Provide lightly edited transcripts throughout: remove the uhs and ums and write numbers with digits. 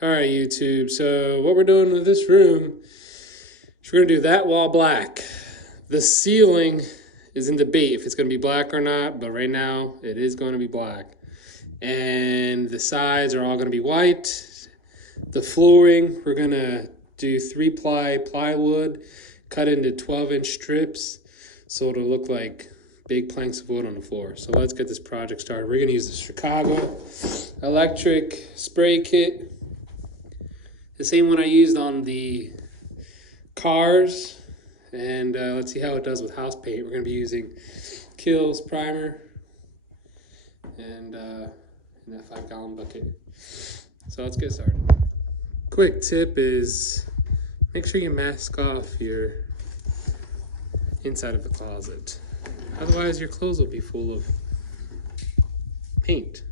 All right, YouTube. So what we're doing with this room is we're going to do that wall black. The ceiling is in debate if it's going to be black or not, but right now it is going to be black. And the sides are all going to be white. The flooring, we're going to do 3-ply plywood cut into 12-inch strips so it'll look like big planks of wood on the floor. So let's get this project started. We're going to use the Chicago electric spray kit. The same one I used on the cars, and let's see how it does with house paint. We're going to be using Kills primer and in that 5-gallon bucket. So let's get started. Quick tip is make sure you mask off your inside of the closet. Otherwise your clothes will be full of paint.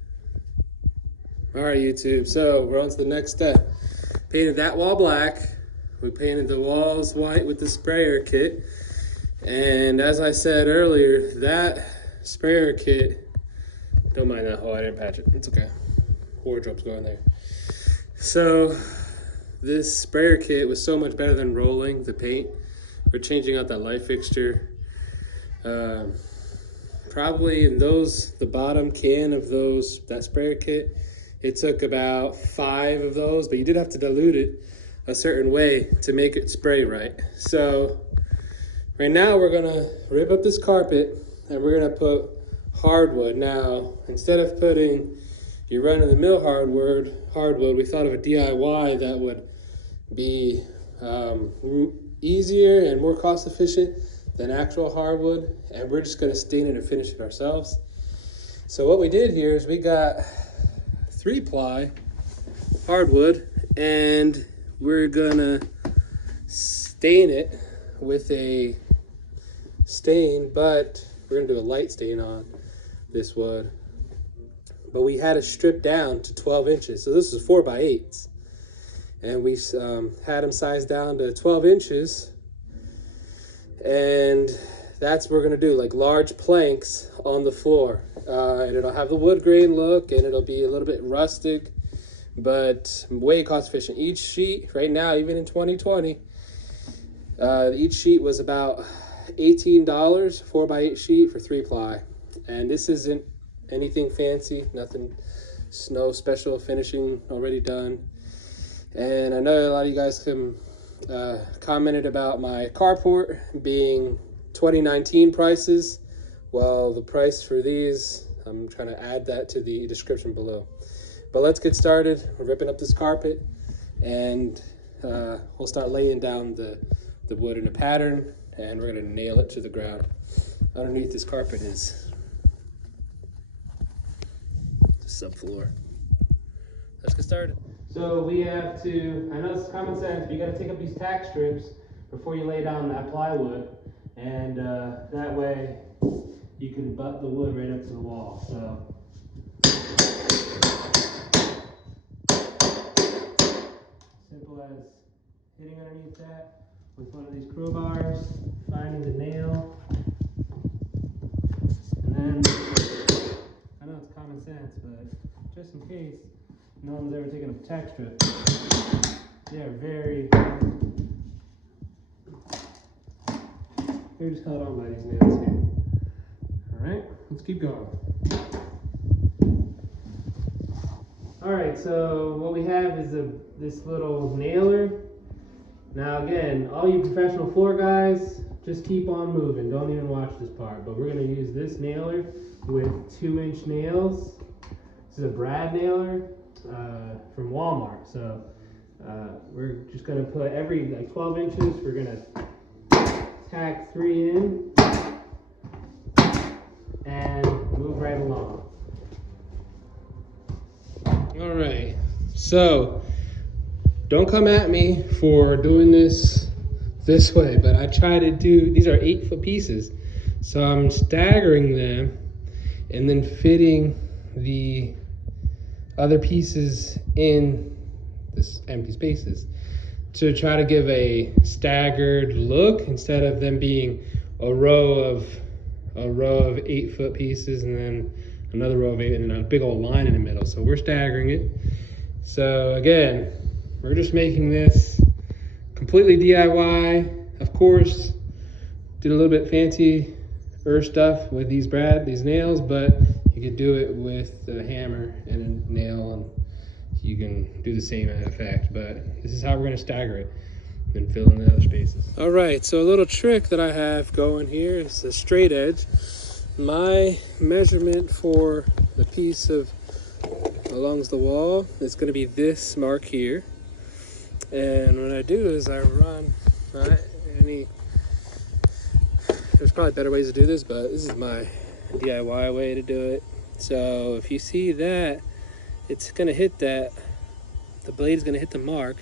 All right, YouTube, so we're on to the next step. Painted that wall black. We painted the walls white with the sprayer kit. And as I said earlier, that sprayer kit, don't mind that hole, I didn't patch it. It's okay. Wardrobe's going there. So this sprayer kit was so much better than rolling the paint. We're changing out that light fixture. Probably in the bottom can of that sprayer kit, it took about 5 of those, but you did have to dilute it a certain way to make it spray right. So right now we're gonna rip up this carpet and we're gonna put hardwood. Now, instead of putting your run-of-the-mill hardwood, we thought of a DIY that would be easier and more cost-efficient than actual hardwood, and we're just gonna stain it and finish it ourselves. So what we did here is we got 3-ply hardwood, and we're gonna stain it with a stain, but we're gonna do a light stain on this wood. But we had to strip down to 12 inches. So this is 4x8s. And we had them sized down to 12 inches. And that's what we're gonna do, like large planks on the floor. And it'll have the wood grain look, and it'll be a little bit rustic, but way cost efficient. Each sheet right now, even in 2020, each sheet was about $18, 4x8 sheet for 3-ply. And this isn't anything fancy, nothing, no special finishing already done. And I know a lot of you guys commented about my carport being 2019 prices. Well, the price for these, I'm trying to add that to the description below. But let's get started. We're ripping up this carpet, and we'll start laying down the wood in a pattern, and we're gonna nail it to the ground. Underneath this carpet is the subfloor. Let's get started. So we have to, I know it's common sense, but you gotta take up these tack strips before you lay down that plywood, and that way you can butt the wood right up to the wall. So simple as hitting underneath that with one of these crowbars, finding the nail, and then, I know it's common sense, but just in case no one's ever taken a tack strip, they're just held on by these nails here. Alright, let's keep going. Alright, so what we have is this little nailer. Now again, all you professional floor guys, just keep on moving. Don't even watch this part. But we're going to use this nailer with 2-inch nails. This is a brad nailer from Walmart. So we're just going to put every 12 inches, we're going to tack 3 in and move right along. All right, so don't come at me for doing this way, but I try to do, these are 8-foot pieces. So I'm staggering them and then fitting the other pieces in this empty spaces to try to give a staggered look instead of them being a row of 8-foot pieces and then another row of 8 and then a big old line in the middle. So we're staggering it So again, we're just making this completely DIY. Of course, did a little bit fancy stuff with these nails, but you could do it with a hammer and a nail, and you can do the same effect. But this is how we're going to stagger it and fill in the other spaces. All right, so a little trick that I have going here is a straight edge. My measurement for the piece of along the wall is going to be this mark here, and what I do is I run there's probably better ways to do this, but this is my DIY way to do it. So if you see that, it's going to hit that, the blade is going to hit the mark,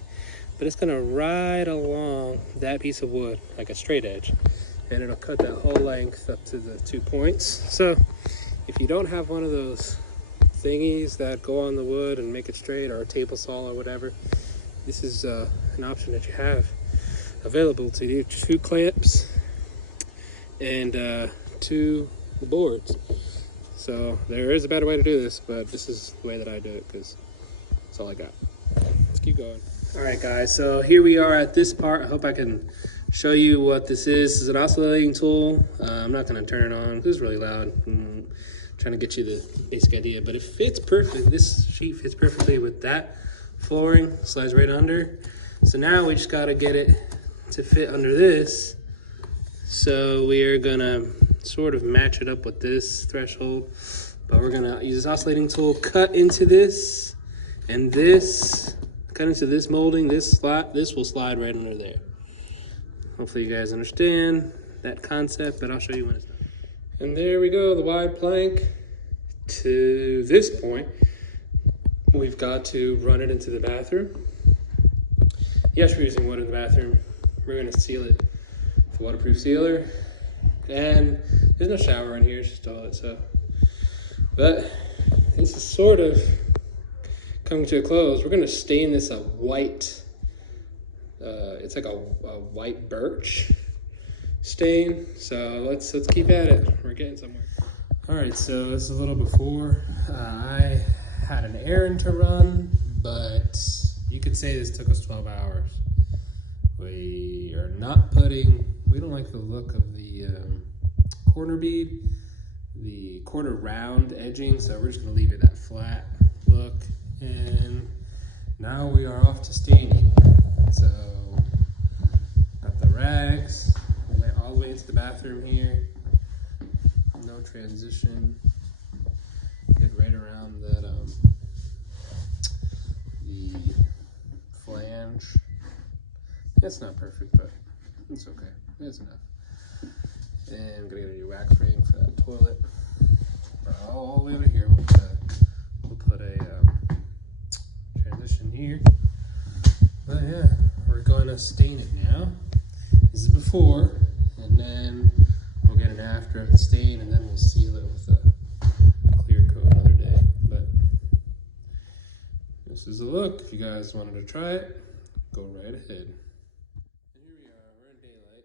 but it's going to ride along that piece of wood like a straight edge, and it'll cut that whole length up to the 2 points. So if you don't have one of those thingies that go on the wood and make it straight, or a table saw or whatever, this is an option that you have available to you. 2 clamps and 2 boards. So there is a better way to do this, but this is the way that I do it because that's all I got. Let's keep going. All right, guys, so here we are at this part. I hope I can show you what this is. This is an oscillating tool. I'm not going to turn it on. This is really loud. I'm trying to get you the basic idea, but it fits perfect. This sheet fits perfectly with that flooring. Slides right under. So now we just got to get it to fit under this. So we are going to sort of match it up with this threshold, but we're going to use this oscillating tool, cut into this, and this, cut into this molding, this will slide right under there. Hopefully you guys understand that concept, but I'll show you when it's done. And there we go, the wide plank. To this point, we've got to run it into the bathroom. Yes, we're using wood in the bathroom. We're going to seal it with a waterproof sealer. And there's no shower in here, it's just toilet, so. But this is sort of coming to a close. We're going to stain this a white, it's like a white birch stain. So let's keep at it. We're getting somewhere. All right, so this is a little before. I had an errand to run, but you could say this took us 12 hours. We are not putting, we don't like the look of the corner bead, the quarter round edging, so we're just gonna leave it that flat look. And now we are off to staining. So, got the rags, we went all the way into the bathroom here. No transition. Get right around that the flange. That's not perfect, but it's okay. It's enough. And I'm gonna get a new wax frame for that toilet. All the way over here, we'll put a transition here. But yeah, we're going to stain it now. This is before, and then we'll get an after of the stain, and then we'll seal it with a clear coat another day. But this is a look. If you guys wanted to try it, go right ahead. And here we are. We're in daylight.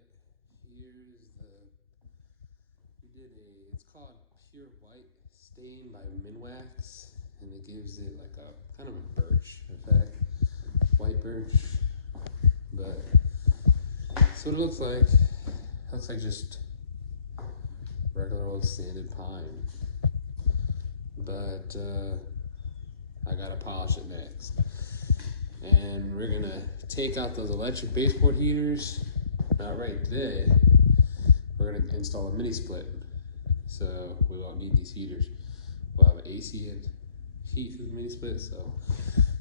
It's called Pure White Stain by Minwax, and it gives it like a kind of a birch effect, white birch. But that's what it looks like. It looks like just regular old sanded pine. But I gotta polish it next. And we're gonna take out those electric baseboard heaters. Not right today. We're gonna install a mini split. So we won't need these heaters. We'll have an AC and heat for the mini split, so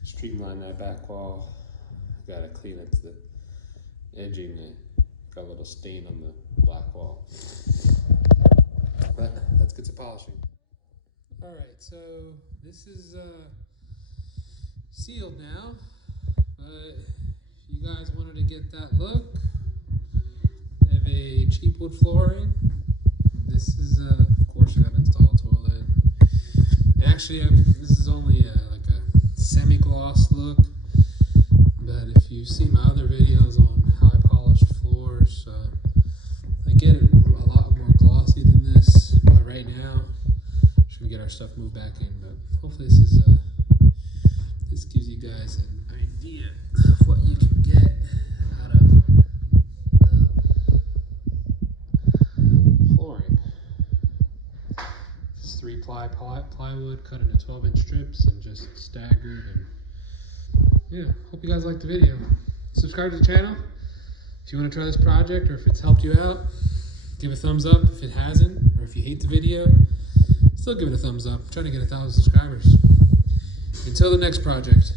streamline that back wall. Gotta clean up the edging. Got a little stain on the black wall. But let's get to polishing. All right, so this is sealed now, but if you guys wanted to get that look, I have a cheap wood flooring. This is, of course, I gotta install a toilet. Actually, this is only like a semi-gloss look, but if you've seen my other videos on how I polished floors, I get it a lot more glossy than this. But right now, just gonna get our stuff moved back in. But hopefully, this gives you guys idea of what you can get out of the flooring. This 3-ply plywood cut into 12-inch strips and just staggered. And yeah, hope you guys liked the video. Subscribe to the channel if you want to try this project, or if it's helped you out. Give a thumbs up if it hasn't, or if you hate the video, still give it a thumbs up. I'm trying to get 1,000 subscribers. Until the next project.